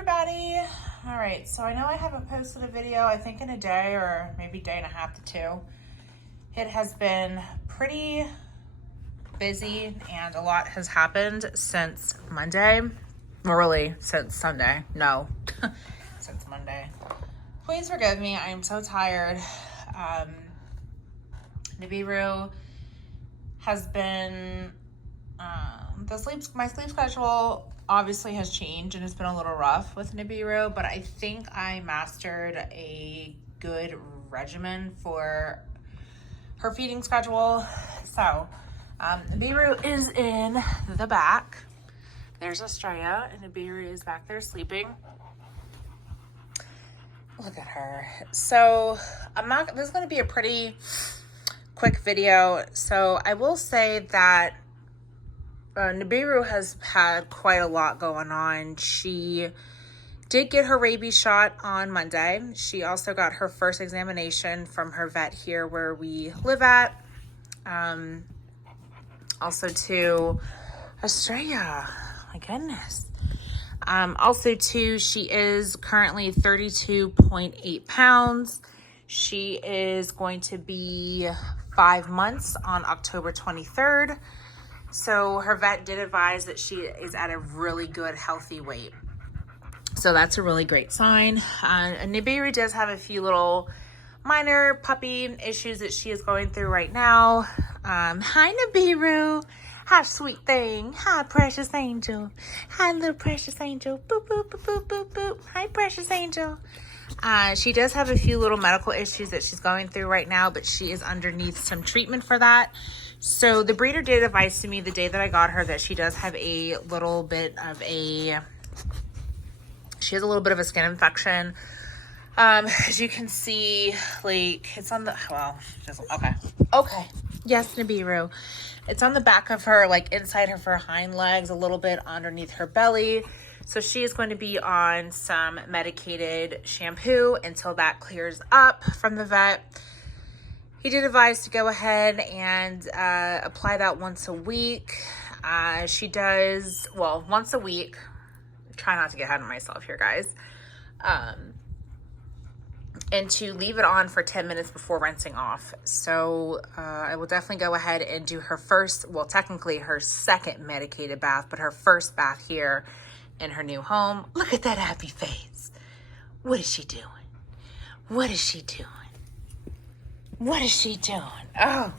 everybody. All right, so I know I haven't posted a video, I think in a day or maybe day and a half to two. It has been pretty busy and a lot has happened since Monday. Well, really, since Sunday. No, since Monday. Please forgive me, I am so tired. Nibiru has been, my sleep schedule obviously has changed and it's been a little rough with Nibiru, but I think I mastered a good regimen for her feeding schedule. So Nibiru is in the back. There's Astraea and Nibiru is back there sleeping. Look at her. So this is going to be a pretty quick video. So I will say that Nibiru has had quite a lot going on. She did get her rabies shot on Monday. She also got her first examination from her vet here where we live at. Also to Astraea. My goodness. Also too, she is currently 32.8 pounds. She is going to be 5 months on October 23rd. So her vet did advise that she is at a really good, healthy weight. So that's a really great sign. Nibiru does have a few little minor puppy issues that she is going through right now. Hi, Nibiru. Hi, sweet thing. Hi, precious angel. Hi, little precious angel. Boop, boop, boop, boop, boop, boop. Hi, precious angel. She does have a few little medical issues that she's going through right now, but she is underneath some treatment for that. So the breeder did advise to me the day that I got her that she does have a little bit of a skin infection. As you can see, like it's on the, okay. Yes, Nibiru. It's on the back of her, like inside of her hind legs, a little bit underneath her belly. So she is going to be on some medicated shampoo until that clears up from the vet. He did advise to go ahead and apply that once a week. She does, well, once a week. Try not to get ahead of myself here, guys. And to leave it on for 10 minutes before rinsing off. So I will definitely go ahead and do her first, well, technically her second medicated bath, but her first bath here in her new home. Look at that happy face. What is she doing? What is she doing? What is she doing? Oh,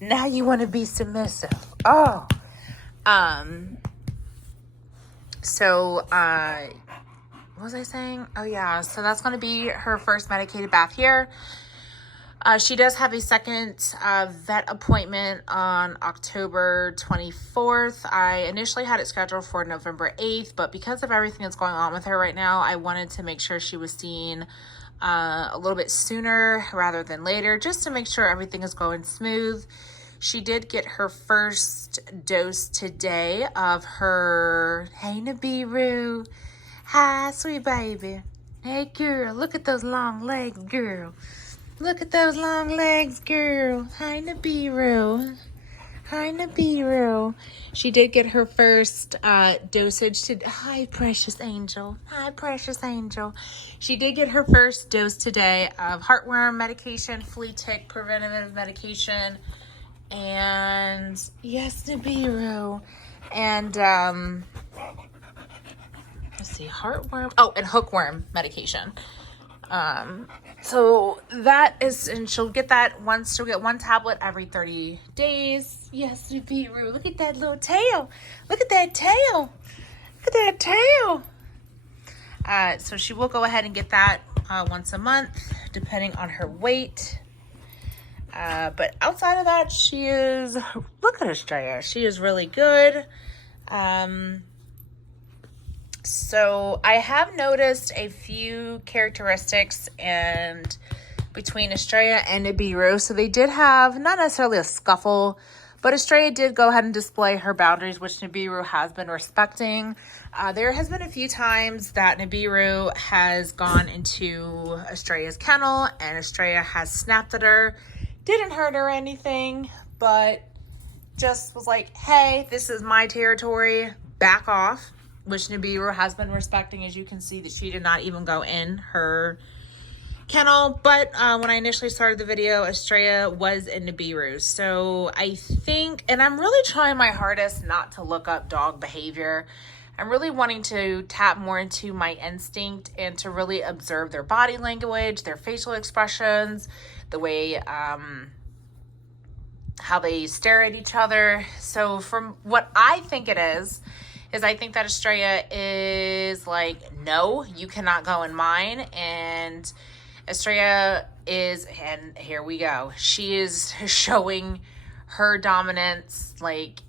now you want to be submissive. Oh, so, what was I saying? Oh yeah, so that's going to be her first medicated bath here. She does have a second vet appointment on October 24th. I initially had it scheduled for November 8th, but because of everything that's going on with her right now, I wanted to make sure she was seen a little bit sooner rather than later, just to make sure everything is going smooth. She did get her first dose today of her, hey Nibiru, hi sweet baby, hey girl, look at those long legs, girl, look at those long legs, girl, hi Nibiru, hi Nibiru. She did get her first dosage to, hi precious angel, hi precious angel. She did get her first dose today of heartworm medication, flea tick preventative medication, and yes, Nibiru, and let's see, heartworm, oh, and hookworm medication. So that is, and she'll get one tablet every 30 days. Yes, Nibiru, look at that little tail. Look at that tail. Look at that tail. So she will go ahead and get that once a month, depending on her weight. But outside of that, she is, look at Astraea. She is really good. So I have noticed a few characteristics between Astraea and Nibiru. So they did have not necessarily a scuffle, but Astraea did go ahead and display her boundaries, which Nibiru has been respecting. There has been a few times that Nibiru has gone into Astraea's kennel and Astraea has snapped at her. Didn't hurt her or anything, but just was like, hey, this is my territory, back off. which Nibiru has been respecting. As you can see, that she did not even go in her kennel. But when I initially started the video, Astraea was in Nibiru. So I think, and I'm really trying my hardest not to look up dog behavior. I'm really wanting to tap more into my instinct and to really observe their body language, their facial expressions, the way, how they stare at each other. So from what I think it is I think that Astraea is like, no, you cannot go in mine. And Astraea is, and here we go, she is showing her dominance, like,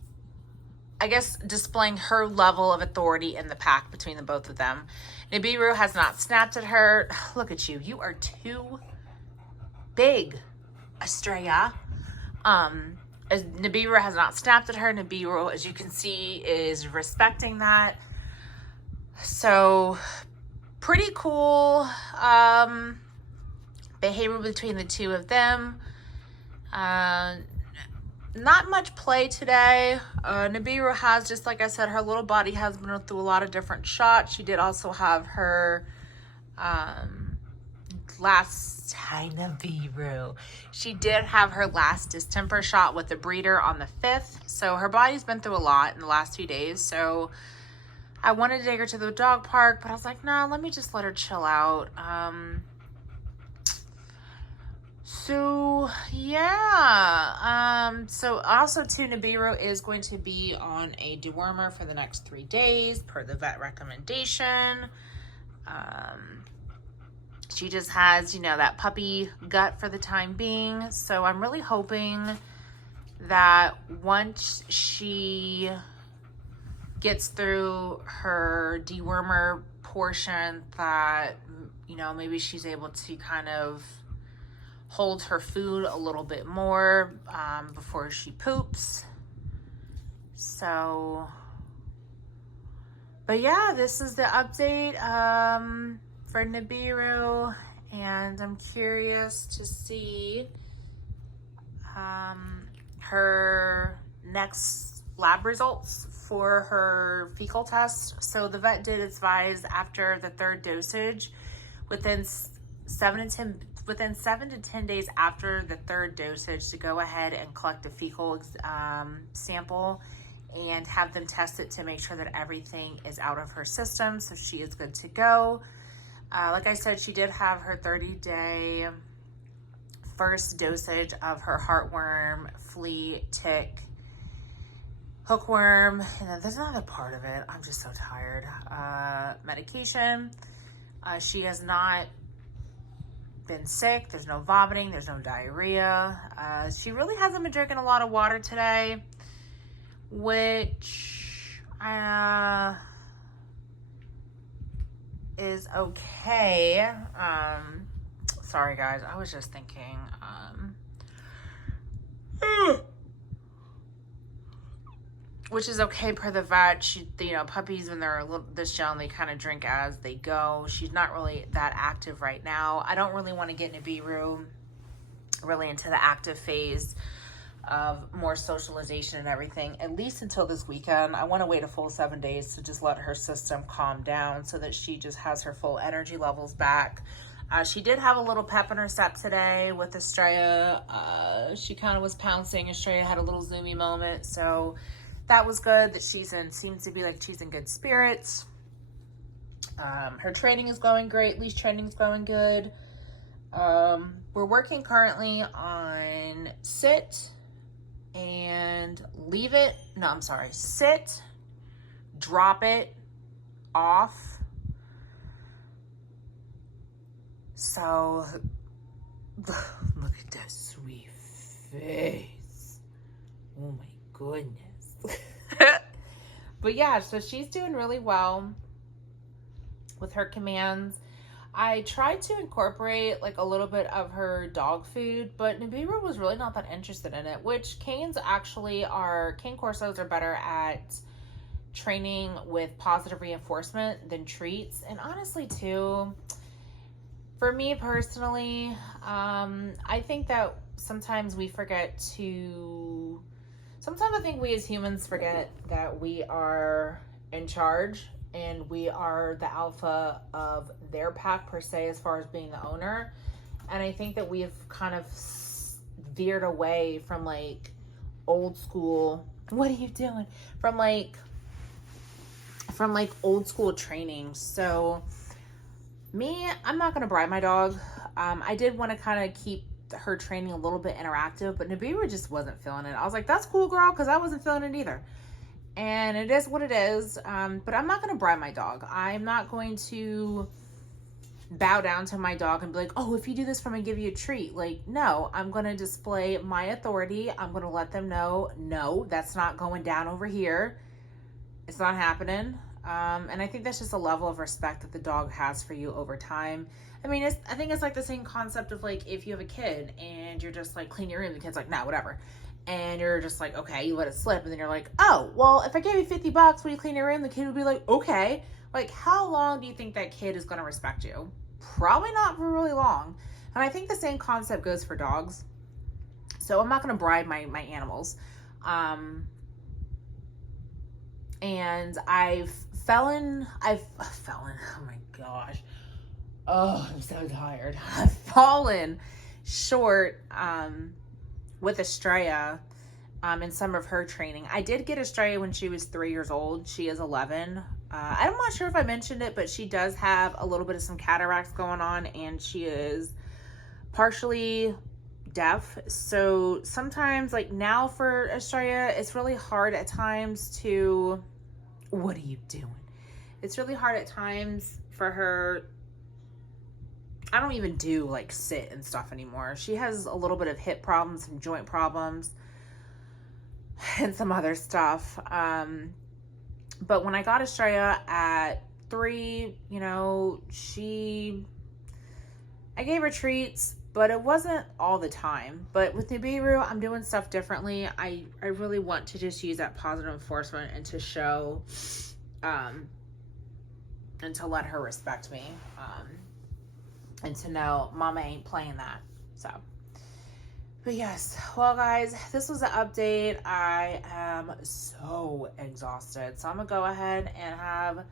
I guess displaying her level of authority in the pack between the both of them. Nibiru has not snapped at her. Look at you. You are too big, Astraea. Nibiru has not snapped at her. Nibiru, as you can see, is respecting that. So pretty cool behavior between the two of them. Not much play today. Nibiru has, just like I said, her little body has been through a lot of different shots. She did also have her Nibiru. She did have her last distemper shot with the breeder on the 5th. So her body's been through a lot in the last few days. So I wanted to take her to the dog park, but I was like, no, let me just let her chill out. So yeah, so also too, Nibiru is going to be on a dewormer for the next 3 days per the vet recommendation. She just has, you know, that puppy gut for the time being. So I'm really hoping that once she gets through her dewormer portion that, you know, maybe she's able to kind of hold her food a little bit more before she poops. So, but yeah, this is the update for Nibiru, and I'm curious to see her next lab results for her fecal test. So the vet did advise after the 3rd dosage, within 7 to 10 days after the 3rd dosage, to go ahead and collect a fecal sample and have them test it to make sure that everything is out of her system. So she is good to go. Like I said, she did have her 30-day first dosage of her heartworm, flea, tick, hookworm, and then there's another part of it, I'm just so tired, medication. She has not been sick. There's no vomiting. There's no diarrhea. She really hasn't been drinking a lot of water today, which is okay. Sorry guys, I was just thinking, which is okay per the vet. She, you know, puppies when they're a little this young, they kind of drink as they go. She's not really that active right now. I don't really want to get Nibiru really into the active phase of more socialization and everything, at least until this weekend. I want to wait a full 7 days to just let her system calm down so that she just has her full energy levels back. She did have a little pep in her step today with Astraea. She kind of was pouncing. Astraea had a little zoomy moment, so that was good. That seems to be like she's in good spirits. Her training is going great. Leash training is going good. We're working currently on sit and leave it. No, I'm sorry. Sit, drop it, off. So, look at that sweet face. Oh my goodness. But yeah, so she's doing really well with her commands. I tried to incorporate like a little bit of her dog food, but Nibiru was really not that interested in it, which cane corsos are better at training with positive reinforcement than treats. And honestly too, for me personally, I think that sometimes I think we as humans forget that we are in charge and we are the alpha of their pack per se, as far as being the owner. And I think that we have kind of veered away from like old school. What are you doing? From like old school training. So me, I'm not going to bribe my dog. I did want to kind of keep her training a little bit interactive, but Nibiru just wasn't feeling it. I was like, that's cool, girl, because I wasn't feeling it either. And it is what it is. But I'm not going to bribe my dog. I'm not going to bow down to my dog and be like, oh, if you do this for me, give you a treat. Like, no, I'm going to display my authority. I'm going to let them know, no, that's not going down over here. It's not happening. And I think that's just a level of respect that the dog has for you over time. I mean, I think it's like the same concept of like, if you have a kid and you're just like, clean your room, the kid's like, nah, whatever. And you're just like, okay, you let it slip. And then you're like, oh, well, if I gave you $50, will you clean your room? The kid would be like, okay. Like, how long do you think that kid is going to respect you? Probably not for really long. And I think the same concept goes for dogs. So I'm not going to bribe my animals. And I've fallen, oh my gosh. Oh, I'm so tired. I've fallen short with Astraea in some of her training. I did get Astraea when she was 3 years old. She is 11. I'm not sure if I mentioned it, but she does have a little bit of some cataracts going on, and she is partially deaf. So sometimes, like now for Astraea, it's really hard at times to, what are you doing? It's really hard at times for her. I don't even do like sit and stuff anymore. She has a little bit of hip problems, some joint problems, and some other stuff. But when I got Astraea at 3, you know, I gave her treats, but it wasn't all the time. But with Nibiru, I'm doing stuff differently. I really want to just use that positive enforcement and to show, and to let her respect me, and to know mama ain't playing that. So, but yes, well guys, this was an update. I am so exhausted. So I'm gonna go ahead and have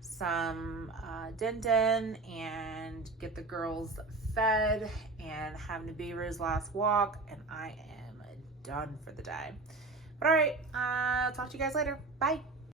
some din din and get the girls fed and have Nibiru's last walk, and I am done for the day. But all right, I'll talk to you guys later. Bye.